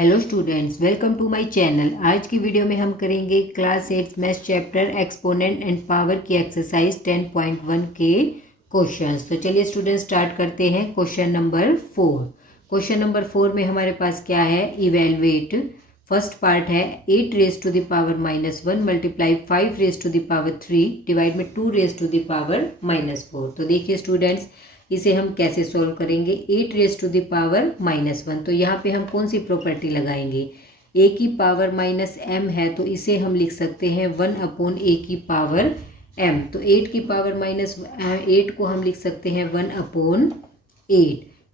Hello students, welcome to my channel. आज की video में हम करेंगे class 8 maths chapter exponent and power की एक्सरसाइज 10.1 के क्वेश्चंस। तो चलिए स्टूडेंट्स स्टार्ट करते हैं। Question number 4। क्वेश्चन नंबर 4 में हमारे पास क्या है, इवेलुएट। फर्स्ट पार्ट है 8 raise to the power -1 multiply 5 raise to the power 3 divide में 2 रेज टू द पावर -4। तो देखिए स्टूडेंट्स, इसे हम कैसे सोल्व करेंगे। 8 रेज टू द पावर -1, तो यहाँ पे हम कौन सी प्रॉपर्टी लगाएंगे, a की पावर -m है तो इसे हम लिख सकते हैं 1/a की पावर m। तो 8 की पावर -8 को हम लिख सकते हैं 1/8।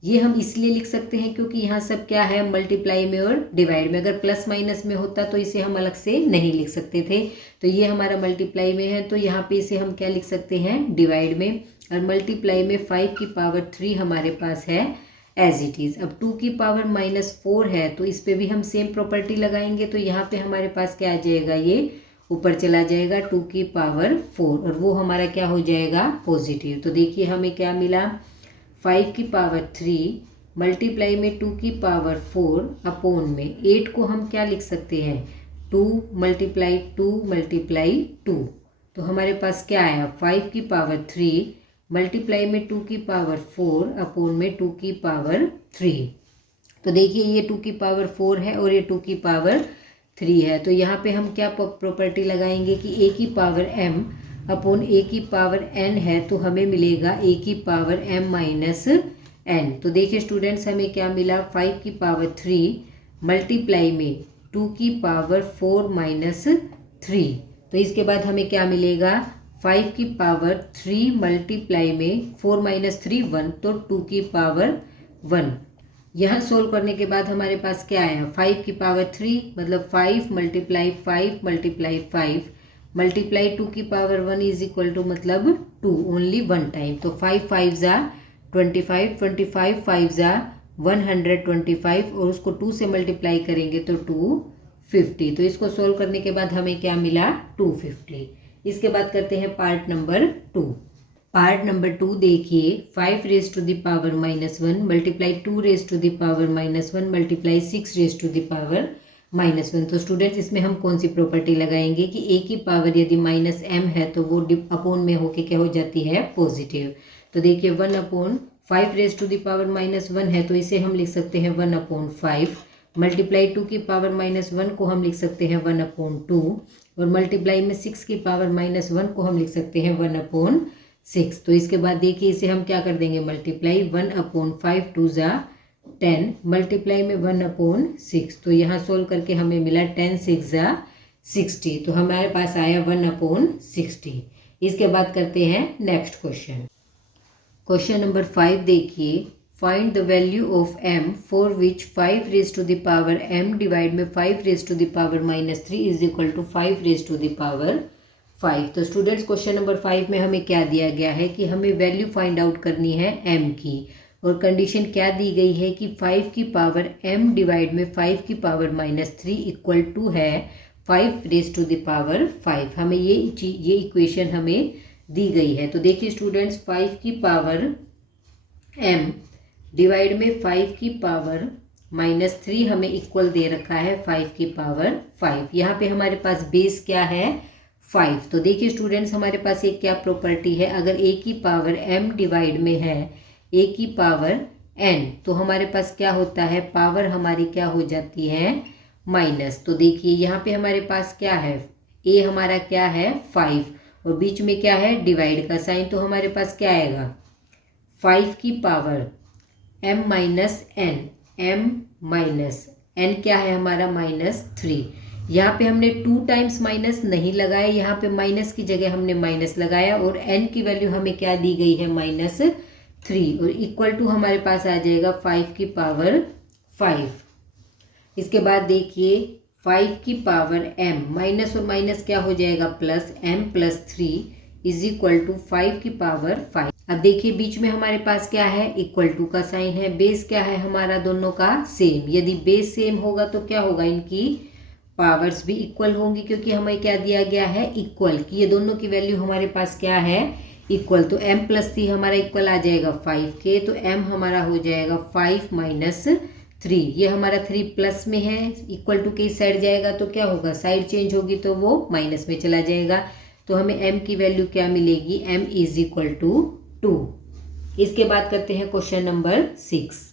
ये हम इसलिए लिख सकते हैं क्योंकि यहाँ सब क्या है, मल्टीप्लाई में और डिवाइड में। अगर प्लस माइनस में होता तो इसे हम अलग से नहीं लिख सकते थे। तो ये हमारा मल्टीप्लाई में है तो यहाँ पे इसे हम क्या लिख सकते हैं, डिवाइड में। और मल्टीप्लाई में 5 की पावर 3 हमारे पास है एज इट इज़। अब 2 की पावर -4 है तो इस पे भी हम सेम प्रॉपर्टी लगाएंगे। तो यहाँ पे हमारे पास क्या आ जाएगा, ये ऊपर चला जाएगा 2 की पावर 4 और वो हमारा क्या हो जाएगा, पॉजिटिव। तो देखिए हमें क्या मिला, 5 की पावर 3 मल्टीप्लाई में 2 की पावर 4 अपोन में 8 को हम क्या लिख सकते हैं, 2 मल्टीप्लाई 2 मल्टीप्लाई 2। तो हमारे पास क्या आया, 5 की पावर 3 मल्टीप्लाई में 2 की पावर 4 अपोन में 2 की पावर 3। तो देखिए ये 2 की पावर 4 है और ये 2 की पावर 3 है। तो यहाँ पे हम क्या प्रॉपर्टी लगाएंगे कि a की पावर m अपोन a की पावर n है तो हमें मिलेगा a की पावर m माइनस n। तो देखिए स्टूडेंट्स, हमें क्या मिला, 5 की पावर 3 मल्टीप्लाई में 2 की पावर 4 माइनस 3। तो इसके बाद हमें क्या मिलेगा, 5 की पावर 3 मल्टीप्लाई में 4 माइनस 3 1, तो 2 की पावर 1। यहाँ सोल्व करने के बाद हमारे पास क्या आया, 5 की पावर 3 मतलब 5 मल्टीप्लाई 5 मल्टीप्लाई 5 मल्टीप्लाई 2 की पावर 1 इज इक्वल टू मतलब 2 ओनली 1 टाइम। तो 5 5 ज़ा 25, 25 5 ज़ा 125 और उसको 2 से मल्टीप्लाई करेंगे तो 250। तो इसको सोल्व करने के बाद हमें क्या मिला, 250। इसके बाद करते हैं पार्ट नंबर 2। पार्ट नंबर 2 देखिए, 5 raise to the power -1 multiply 2 raise to the power -1 multiply 6 raise to the power -1। तो स्टूडेंट्स, इसमें हम कौन सी प्रॉपर्टी लगाएंगे कि a की पावर यदि -m है तो वो अपोन में होके क्या हो जाती है, पॉजिटिव। तो देखिए 1/5 रेज टू द पावर -1 है तो इसे हम लिख सकते हैं 1/5। मल्टीप्लाई 2 की पावर -1 को हम लिख सकते हैं 1/2 और मल्टीप्लाई में 6 की पावर -1 को हम लिख सकते हैं 1/6। तो इसके बाद देखिए इसे हम क्या कर देंगे, मल्टीप्लाई 1/5 2 ज़ा 10 मल्टीप्लाई में 1/6। तो यहाँ सोल्व करके हमें मिला 10 6 ज़ा 60। तो हमारे पास आया 1/60। इसके बाद करते हैं नेक्स्ट क्वेश्चन। क्वेश्चन नंबर 5 देखिए, find the value of m for which 5 raise to the power m divide में 5 raise to the power -3 is equal to 5 raise to the power 5। तो स्टूडेंट्स, क्वेश्चन नंबर 5 में हमें क्या दिया गया है कि हमें वैल्यू फाइंड आउट करनी है m की, और कंडीशन क्या दी गई है कि 5 की पावर m डिवाइड में 5 की पावर -3 इक्वल टू है 5 रेज टू द पावर 5। हमें ये इक्वेशन हमें दी गई है। तो देखिए स्टूडेंट्स, 5 की पावर m डिवाइड में 5 की पावर -3 हमें इक्वल दे रखा है 5 की पावर 5। यहाँ पे हमारे पास बेस क्या है, 5। तो देखिए स्टूडेंट्स, हमारे पास एक क्या प्रॉपर्टी है, अगर a की पावर m डिवाइड में है a की पावर n तो हमारे पास क्या होता है, पावर हमारी क्या हो जाती है, माइनस। तो देखिए यहाँ पे हमारे पास क्या है, a हमारा क्या है 5 और बीच में क्या है, डिवाइड का साइन। तो हमारे पास क्या आएगा, 5 की power m minus n, m minus n क्या है हमारा -3। यहाँ पे हमने 2 टाइम्स माइनस नहीं लगाया, यहाँ पे माइनस की जगह हमने माइनस लगाया और n की वैल्यू हमें क्या दी गई है, -3 और इक्वल टू हमारे पास आ जाएगा 5 की पावर 5। इसके बाद देखिए 5 की पावर m माइनस और माइनस क्या हो जाएगा, plus m plus 3 is equal to 5 की पावर 5। अब देखिए बीच में हमारे पास क्या है, इक्वल टू का साइन है। बेस क्या है हमारा, दोनों का सेम। यदि बेस सेम होगा तो क्या होगा, इनकी पावर्स भी इक्वल होंगी क्योंकि हमें क्या दिया गया है, इक्वल, कि ये दोनों की वैल्यू हमारे पास क्या है, इक्वल। तो m प्लस 3 हमारा इक्वल आ जाएगा 5 के, तो m हमारा हो जाएगा 5 माइनस 3, ये हमारा 3 प्लस में है, इक्वल टू के इस साइड जाएगा तो क्या होगा, साइड चेंज होगी तो वो माइनस में चला जाएगा। तो हमें m की वैल्यू क्या मिलेगी, m इज इक्वल टू 2। इसके बाद करते हैं क्वेश्चन नंबर 6।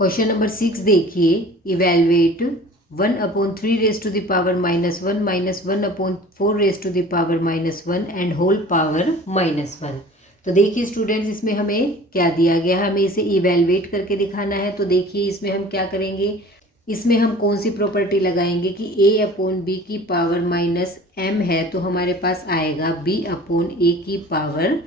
क्वेश्चन नंबर 6 देखिए, evaluate 1/3 raise to the power -1 minus 1/4 raise to the power -1 and whole power -1। तो देखिए स्टूडेंट्स, इसमें हमें क्या दिया गया है, हमें इसे इवेलुएट करके दिखाना है। तो देखिए इसमें हम क्या करेंगे, इसमें हम कौन सी प्रॉपर्टी लगाएंगे कि a/b की पावर -m है तो हमारे पास आएगा b/a की पावर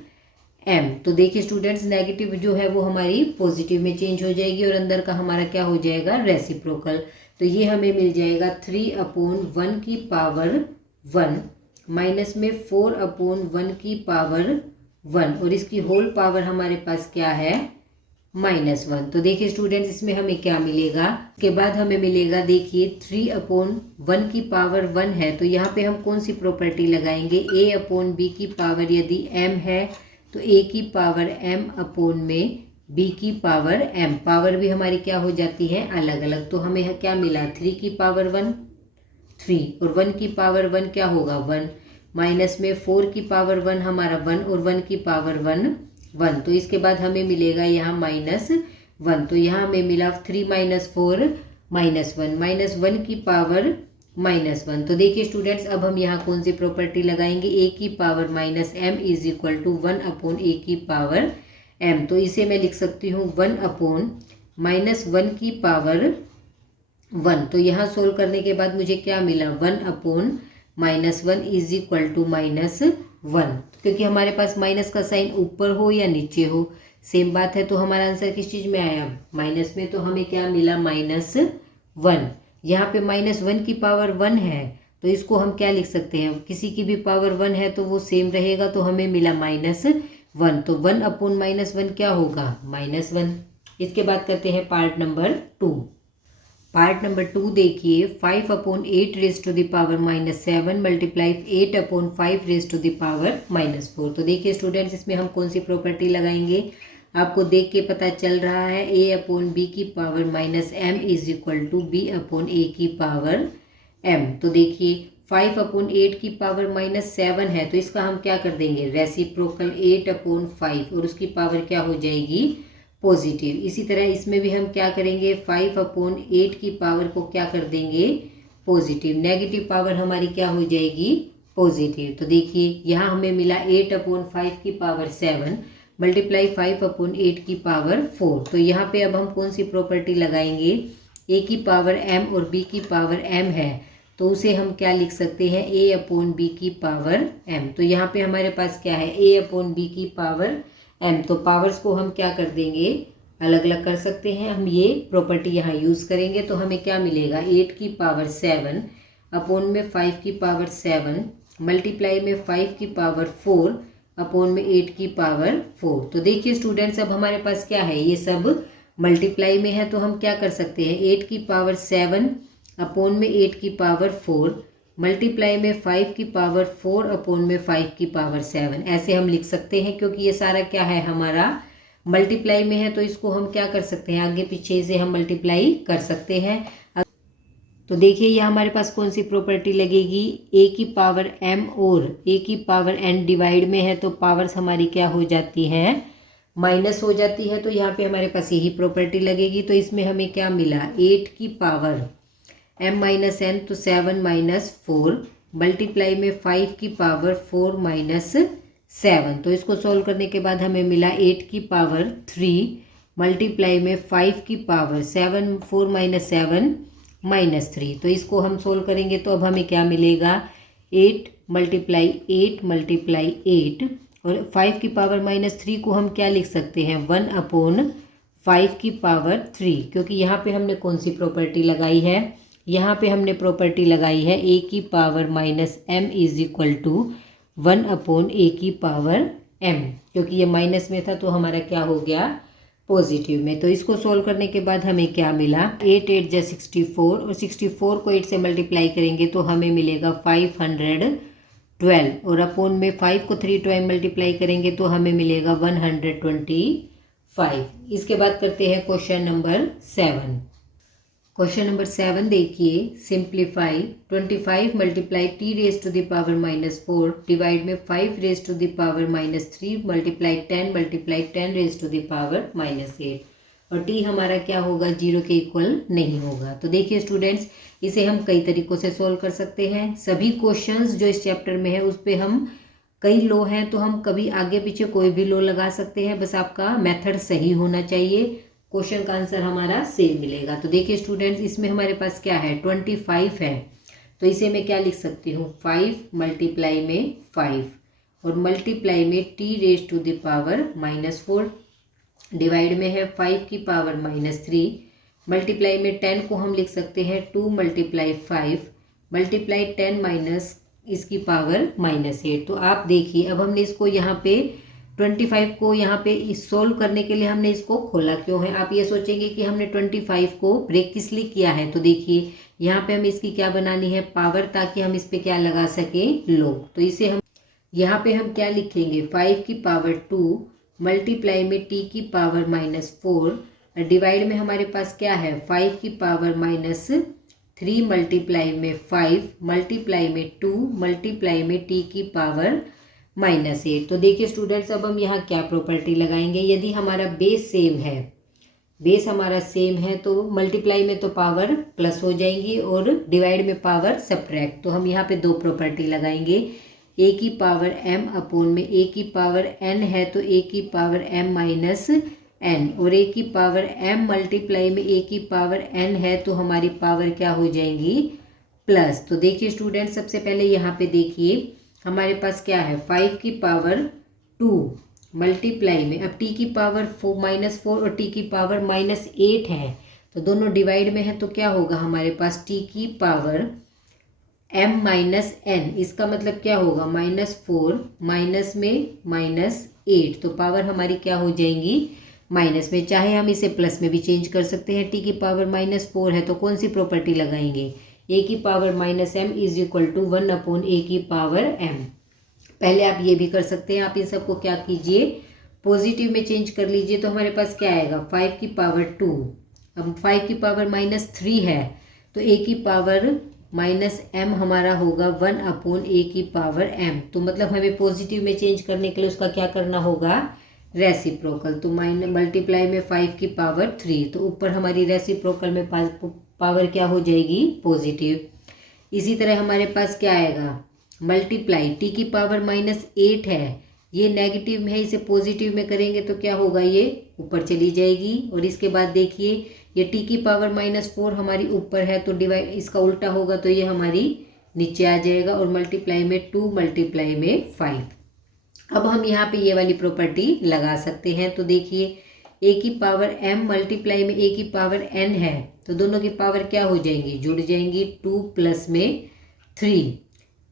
m। तो देखिए स्टूडेंट्स, नेगेटिव जो है वो हमारी पॉजिटिव में चेंज हो जाएगी और अंदर का हमारा क्या हो जाएगा, रेसिप्रोकल। तो ये हमें मिल जाएगा 3/1 की पावर 1 माइनस में 4/1 की पावर 1 और इसकी होल पावर हमारे पास क्या है, -1। तो देखिए स्टूडेंट्स, इसमें हमें क्या मिलेगा, उसके बाद हमें मिलेगा, देखिए 3/1 की पावर 1 है तो यहाँ पे हम कौन सी प्रॉपर्टी लगाएंगे, a/b की पावर यदि m है तो a की पावर m/ में b की पावर m, पावर भी हमारी क्या हो जाती है, अलग अलग। तो हमें क्या मिला, 3 की पावर 1 3 और 1 की पावर 1 क्या होगा, 1 माइनस में 4 की पावर 1 हमारा 1 और 1 की पावर 1 1। तो इसके बाद हमें मिलेगा यहाँ -1। तो यहाँ हमें मिला 3 - 4 -1 -1 की पावर -1। तो देखिए स्टूडेंट्स, अब हम यहाँ कौन सी प्रॉपर्टी लगाएंगे, a की power -m is equal to 1/a की पावर m। तो इसे मैं लिख सकती हूँ 1/-1 की पावर 1। तो यहाँ सोल्व करने के बाद मुझे क्या मिला, 1/-1 इज इक्वल टू -1, क्योंकि हमारे पास माइनस का साइन ऊपर हो या नीचे हो सेम बात है। तो हमारा आंसर किस चीज़ में आया, माइनस में। तो हमें क्या मिला, -1। यहाँ पे -1 की पावर 1 है तो इसको हम क्या लिख सकते हैं, किसी की भी पावर 1 है तो वो सेम रहेगा। तो हमें मिला -1, तो 1/-1 क्या होगा, -1। इसके बाद करते हैं पार्ट नंबर 2। पार्ट नंबर 2 देखिए, 5/8 raise to the power -7 multiply 8/5 raise to the power -4। तो देखिए स्टूडेंट्स, इसमें हम कौन सी प्रॉपर्टी लगाएंगे, आपको देख के पता चल रहा है, a/b की power -m is equal to b/a की पावर m। तो देखिए 5/8 की पावर -7 है तो इसका हम क्या कर देंगे, रेसिप्रोकल 8/5 और उसकी पावर क्या हो जाएगी, पॉजिटिव। इसी तरह इसमें भी हम क्या करेंगे, 5/8 की पावर को क्या कर देंगे, पॉजिटिव। नेगेटिव पावर हमारी क्या हो जाएगी, पॉजिटिव। तो देखिए यहाँ हमें मिला 8/5 की पावर 7 मल्टीप्लाई 5/8 की पावर 4। तो यहाँ पे अब हम कौन सी प्रॉपर्टी लगाएंगे, a की पावर m और b की पावर m है तो उसे हम क्या लिख सकते हैं, a/b की पावर m। तो यहाँ पे हमारे पास क्या है, a/b की पावर m। तो पावर्स को हम क्या कर देंगे, अलग अलग कर सकते हैं। हम ये प्रॉपर्टी यहाँ यूज़ करेंगे तो हमें क्या मिलेगा, 8 की पावर 7 अपॉन में 5 की पावर 7 मल्टीप्लाई में 5 की पावर 4 अपॉन में 8 की पावर 4। तो देखिए स्टूडेंट्स, अब हमारे पास क्या है, ये सब मल्टीप्लाई में है तो हम क्या कर सकते हैं, 8 की पावर 7 अपॉन में 8 की पावर 4 मल्टीप्लाई में 5 की पावर 4 अपॉन में 5 की पावर 7, ऐसे हम लिख सकते हैं। क्योंकि ये सारा क्या है, हमारा मल्टीप्लाई में है तो इसको हम क्या कर सकते हैं, आगे पीछे से हम मल्टीप्लाई कर सकते हैं। तो देखिए ये हमारे पास कौन सी प्रॉपर्टी लगेगी, a की पावर m और a की पावर n डिवाइड में है तो पावर्स हमारी क्या हो जाती हैं, माइनस हो जाती है। तो यहाँ पे हमारे पास यही प्रॉपर्टी लगेगी। तो इसमें हमें क्या मिला, 8 की पावर m - n तो 7 - 4 मल्टीप्लाई में 5 की पावर 4 - 7। तो इसको सॉल्व करने के बाद हमें मिला 8 की पावर 3 मल्टीप्लाई में 5 की पावर 7 4 - 7 -3। तो इसको हम सोल्व करेंगे तो अब हमें क्या मिलेगा, 8 × 8 और 5 की पावर -3 को हम क्या लिख सकते हैं, 1/5 की पावर 3। क्योंकि यहाँ पे हमने कौन सी प्रॉपर्टी लगाई है, यहाँ पे हमने प्रॉपर्टी लगाई है a की power -m is equal to 1/a की पावर m। क्योंकि ये माइनस में था तो हमारा क्या हो गया, पॉजिटिव में। तो इसको सोल्व करने के बाद हमें क्या मिला, 8 8 जा 64 और 64 को 8 से मल्टीप्लाई करेंगे तो हमें मिलेगा 512 और अपॉन में 5 को 3 टाइम मल्टीप्लाई करेंगे तो हमें मिलेगा 125। इसके बाद करते हैं क्वेश्चन नंबर 7। क्वेश्चन नंबर 7 देखिए, simplify 25 multiply T raise to the power -4 divide में 5 raise to the power -3 multiply 10 raise to the power -8 और टी हमारा क्या होगा, 0 के इक्वल नहीं होगा। तो देखिए स्टूडेंट्स, इसे हम कई तरीक़ों से सोल्व कर सकते हैं। सभी क्वेश्चंस जो इस चैप्टर में है उस पर हम कई लो हैं तो हम कभी आगे पीछे कोई भी लो लगा सकते हैं, बस आपका मेथड सही होना चाहिए, क्वेश्चन का आंसर हमारा सेम मिलेगा। तो देखिए स्टूडेंट्स, इसमें हमारे पास क्या है, 25 है, तो इसे मैं क्या लिख सकती हूँ, 5 मल्टीप्लाई में 5 और मल्टीप्लाई में T raise to the power -4 divide में है 5 की पावर -3 मल्टीप्लाई में 10 को हम लिख सकते हैं 2 मल्टीप्लाई 5 मल्टीप्लाई 10 माइनस इसकी पावर -8। तो आप देखिए, अब हमने इसको यहाँ पे 25 को यहाँ पे इस सोल्व करने के लिए हमने इसको खोला क्यों है। आप ये सोचेंगे कि हमने 25 को ब्रेक किस लिए किया है, तो देखिए यहाँ पे हमें इसकी क्या बनानी है, पावर, ताकि हम इस पे क्या लगा सकें, लोग। तो इसे हम यहाँ पे हम क्या लिखेंगे, 5 की पावर 2 मल्टीप्लाई में टी की पावर -4 डिवाइड में हमारे पास क्या है, 5 की पावर -3 मल्टीप्लाई में 5 मल्टीप्लाई में 2 मल्टीप्लाई में टी की पावर -8। तो देखिए स्टूडेंट्स, अब हम यहाँ क्या प्रॉपर्टी लगाएंगे, यदि हमारा बेस सेम है, बेस हमारा सेम है तो मल्टीप्लाई में तो पावर प्लस हो जाएंगी और डिवाइड में पावर सब्ट्रैक्ट। तो हम यहाँ पे दो प्रॉपर्टी लगाएंगे, ए की पावर m अपॉन में ए की पावर n है तो ए की पावर m माइनस n और ए की पावर m मल्टीप्लाई में ए की पावर n है तो हमारी पावर क्या हो जाएंगी, प्लस। तो देखिए स्टूडेंट, सबसे पहले यहाँ पे देखिए हमारे पास क्या है, 5 की पावर 2 मल्टीप्लाई में, अब t की पावर -4 और t की पावर -8 है तो दोनों डिवाइड में है तो क्या होगा, हमारे पास t की पावर m माइनस n, इसका मतलब क्या होगा, -4 माइनस में -8, तो पावर हमारी क्या हो जाएंगी, माइनस में। चाहे हम इसे प्लस में भी चेंज कर सकते हैं, t की पावर -4 है तो कौन सी प्रॉपर्टी लगाएंगे, a की power -m is equal to 1 upon a की पावर m। पहले आप ये भी कर सकते हैं, आप इन सबको क्या कीजिए, पॉजिटिव में चेंज कर लीजिए, तो हमारे पास क्या आएगा, 5 की पावर 2, अब 5 की पावर -3 है तो a की पावर -m हमारा होगा 1 अपॉन a की पावर m। तो मतलब हमें पॉजिटिव में चेंज करने के लिए उसका क्या करना होगा, रेसिप्रोकल। तो मल्टीप्लाई में 5 की पावर 3, तो ऊपर हमारी रेसिप्रोकल में पावर क्या हो जाएगी, पॉजिटिव। इसी तरह हमारे पास क्या आएगा, मल्टीप्लाई t की पावर -8 है, ये नेगेटिव में है, इसे पॉजिटिव में करेंगे तो क्या होगा, ये ऊपर चली जाएगी। और इसके बाद देखिए ये t की पावर -4 हमारी ऊपर है तो डिवाइड इसका उल्टा होगा तो ये हमारी नीचे आ जाएगा, और मल्टीप्लाई में 2 मल्टीप्लाई में 5। अब हम यहाँ पे ये वाली प्रॉपर्टी लगा सकते हैं, तो देखिए a की पावर m मल्टीप्लाई में a की पावर n है तो दोनों की पावर क्या हो जाएंगी, जुड़ जाएंगी, 2 प्लस में 3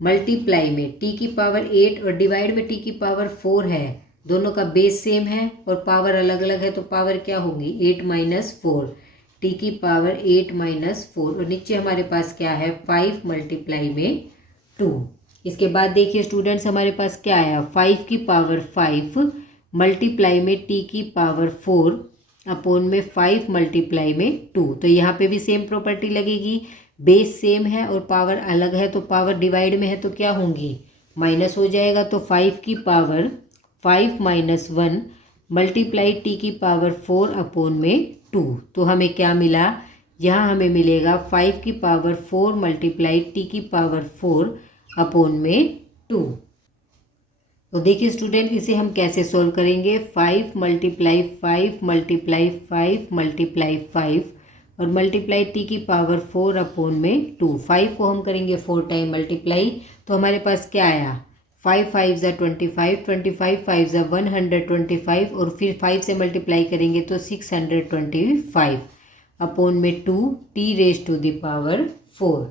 मल्टीप्लाई में t की पावर 8 और डिवाइड में t की पावर 4 है, दोनों का बेस सेम है और पावर अलग अलग है तो पावर क्या होगी, 8 माइनस 4, t की पावर 8 माइनस 4 और नीचे हमारे पास क्या है, 5 मल्टीप्लाई में 2। इसके बाद देखिए स्टूडेंट्स, हमारे पास क्या आया, 5 की पावर 5 मल्टीप्लाई में t की पावर 4 अपॉन में 5 मल्टीप्लाई में 2। तो यहाँ पे भी सेम प्रॉपर्टी लगेगी, बेस सेम है और पावर अलग है तो पावर डिवाइड में है तो क्या होंगी, माइनस हो जाएगा। तो 5 की पावर 5 माइनस 1 मल्टीप्लाई टी की पावर 4 अपॉन में 2। तो हमें क्या मिला, यहाँ हमें मिलेगा 5 की पावर 4 मल्टीप्लाई टी की पावर 4 अपॉन में 2। तो देखिए स्टूडेंट, इसे हम कैसे सोल्व करेंगे, 5 मल्टीप्लाई 5 मल्टीप्लाई 5 मल्टीप्लाई 5 और मल्टीप्लाई टी की पावर 4 अपॉन में 2। 5 को हम करेंगे 4 टाइम मल्टीप्लाई तो हमारे पास क्या आया, 5 5 ज़ा 25, 25 5 ज़ा 125 और फिर 5 से मल्टीप्लाई करेंगे तो 625 अपॉन में 2 T raise to the power 4।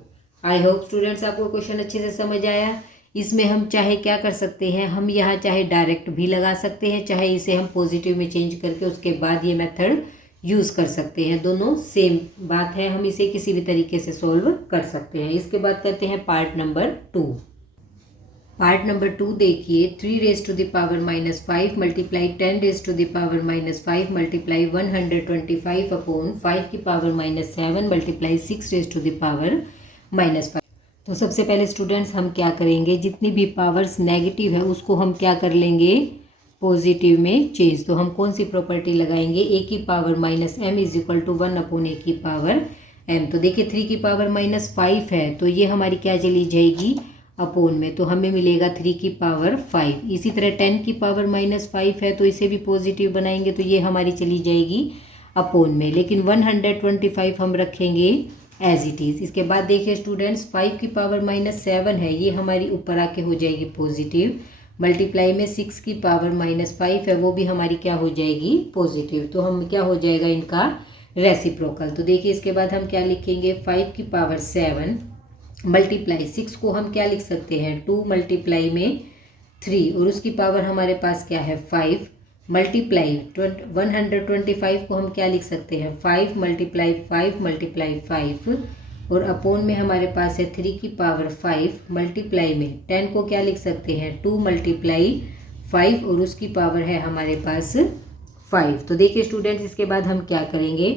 I hope students आपको क्वेश्चन अच्छे से समझ आया। इसमें हम चाहे क्या कर सकते हैं, हम यहाँ चाहे डायरेक्ट भी लगा सकते हैं, चाहे इसे हम पॉजिटिव में चेंज करके उसके बाद ये मेथड यूज़ कर सकते हैं, दोनों सेम बात है, हम इसे किसी भी तरीके से सॉल्व कर सकते हैं। इसके बाद करते हैं पार्ट नंबर 2। पार्ट नंबर 2 देखिए, 3 raise to the power -5 multiply 10 raise to the power -5 multiply 125 upon 5 की power -7 multiply 6 raise to the power -5। तो सबसे पहले स्टूडेंट्स हम क्या करेंगे, जितनी भी पावर्स नेगेटिव है उसको हम क्या कर लेंगे, पॉजिटिव में चेंज। तो हम कौन सी प्रॉपर्टी लगाएंगे, ए की power -m is equal to 1 upon a की पावर m। तो देखिए 3 की पावर -5 है तो ये हमारी क्या चली जाएगी, अपोन में, तो हमें मिलेगा 3 की पावर 5। इसी तरह 10 की पावर -5 है तो इसे भी पॉजिटिव बनाएंगे तो ये हमारी चली जाएगी अपोन में, लेकिन 125 हम रखेंगे एज इट इज़। इसके बाद देखिए स्टूडेंट्स 5 की पावर -7 है, ये हमारी ऊपर आके हो जाएगी पॉजिटिव, मल्टीप्लाई में 6 की पावर -5 है वो भी हमारी क्या हो जाएगी पॉजिटिव। तो हम क्या हो जाएगा इनका रेसिप्रोकल। तो देखिए इसके बाद हम क्या लिखेंगे, 5 की पावर 7 मल्टीप्लाई 6 को हम क्या लिख सकते हैं, 2 मल्टीप्लाई में 3 और उसकी पावर हमारे पास क्या है 5 मल्टीप्लाई 125 को हम क्या लिख सकते हैं 5 मल्टीप्लाई 5 मल्टीप्लाई 5 और अपोन में हमारे पास है 3 की पावर 5 मल्टीप्लाई में 10 को क्या लिख सकते हैं 2 मल्टीप्लाई 5 और उसकी पावर है हमारे पास 5। तो देखिए स्टूडेंट्स इसके बाद हम क्या करेंगे,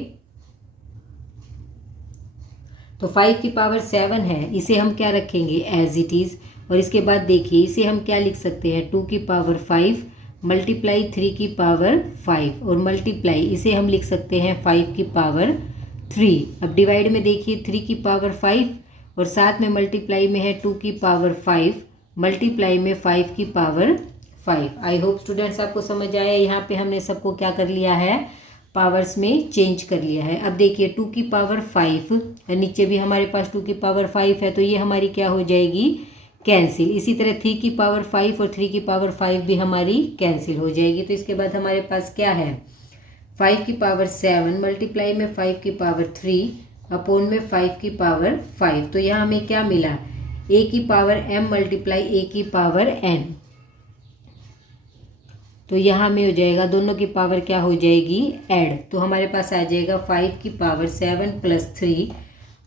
तो 5 की पावर 7 है इसे हम क्या रखेंगे एज इट इज़, और इसके बाद देखिए इसे हम क्या लिख सकते हैं 2 की पावर 5 मल्टीप्लाई 3 की पावर 5 और मल्टीप्लाई इसे हम लिख सकते हैं 5 की पावर 3। अब डिवाइड में देखिए 3 की पावर 5 और साथ में मल्टीप्लाई में है 2 की पावर 5 मल्टीप्लाई में 5 की पावर 5। आई होप स्टूडेंट्स आपको समझ आया, यहाँ पे हमने सबको क्या कर लिया है, पावर्स में चेंज कर लिया है। अब देखिए 2 की पावर 5 नीचे भी हमारे पास 2 की पावर 5 है तो ये हमारी क्या हो जाएगी कैंसिल। इसी तरह 3 की पावर 5 और 3 की पावर 5 भी हमारी कैंसिल हो जाएगी। तो इसके बाद हमारे पास क्या है 5 की पावर 7 मल्टीप्लाई में 5 की पावर 3 अपोन में 5 की पावर 5। तो यहाँ हमें क्या मिला, a की पावर m मल्टीप्लाई a की पावर n। तो यहाँ में हो जाएगा दोनों की पावर क्या हो जाएगी ऐड, तो हमारे पास आ जाएगा 5 की पावर 7 प्लस 3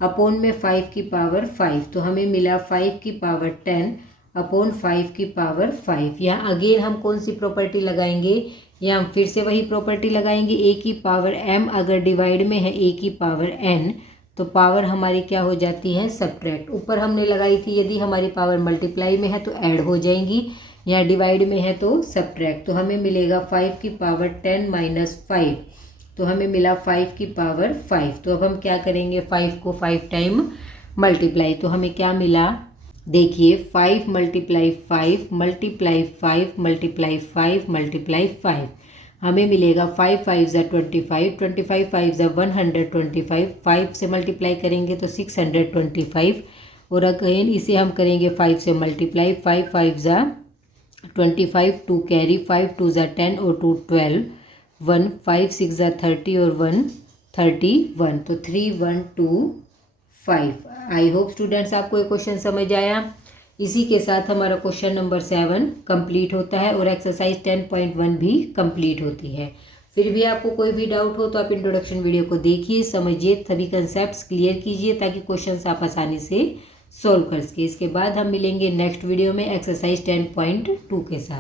अपोन में 5 की पावर 5। तो हमें मिला 5 की पावर 10 अपोन 5 की पावर 5। यहाँ अगेन हम कौन सी प्रॉपर्टी लगाएंगे, यहाँ हम फिर से वही प्रॉपर्टी लगाएंगे, a की पावर m अगर डिवाइड में है a की पावर n तो पावर हमारी क्या हो जाती है सब्ट्रैक्ट। ऊपर हमने लगाई थी यदि हमारी पावर मल्टीप्लाई में है तो ऐड हो जाएंगी, यहाँ डिवाइड में है तो सब्ट्रैक्ट। तो हमें मिलेगा 5 की पावर 10 माइनस 5, तो हमें मिला 5 की पावर 5। तो अब हम क्या करेंगे 5 को 5 टाइम मल्टीप्लाई, तो हमें क्या मिला देखिए 5 मल्टीप्लाई 5 मल्टीप्लाई 5 मल्टीप्लाई 5 मल्टीप्लाई 5 हमें मिलेगा 5 5 ज़ा 25 25 5 ज़ा 125 5 से मल्टीप्लाई करेंगे तो 625 और अगेन इसे हम करेंगे 5 से मल्टीप्लाई 5 5 ज़ा 25 2 कैरी 5 2 ज़ा 10 और 2 12 1 5 6 ज़ा 30 और 1 31 तो 3 1 2 5। आई होप स्टूडेंट्स आपको ये क्वेश्चन समझ आया। इसी के साथ हमारा क्वेश्चन नंबर 7 कंप्लीट होता है और एक्सरसाइज 10.1 भी कंप्लीट होती है। फिर भी आपको कोई भी डाउट हो तो आप इंट्रोडक्शन वीडियो को देखिए, समझिए, सभी कंसेप्ट्स क्लियर कीजिए ताकि क्वेश्चंस आप आसानी से सॉल्व कर सके। इसके बाद हम मिलेंगे नेक्स्ट वीडियो में एक्सरसाइज 10.2 के साथ।